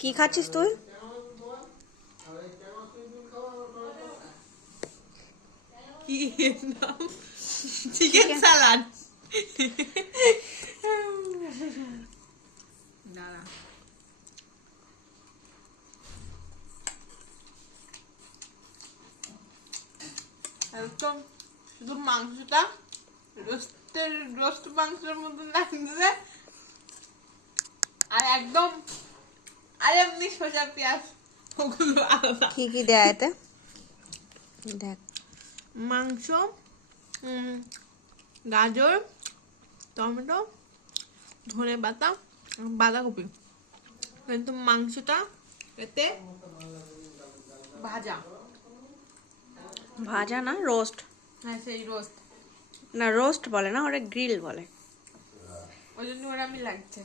কি খাচ্ছিস তুই? কি নাম? Chicken salad. দাঁড়া, একদম শুধু মাংসটা রোস্ট মাংসের মতো লাগছে, আর একদম আর এমনি সোজা পেঁয়াজ, ওগুলো আলাদা। কি কি দেয় এতে? দেখ, মাংস, গাজর, টমেটো, ধনে পাতা, বাঁধাকপি, কিন্তু মাংসটা এতে ভাজা। ভাজা না রোস্ট? হ্যাঁ, সেই রোস্ট, না রোস্ট বলে না, ওরা গ্রিল বলে। ওই জন্য ওরা আমি লাগছে।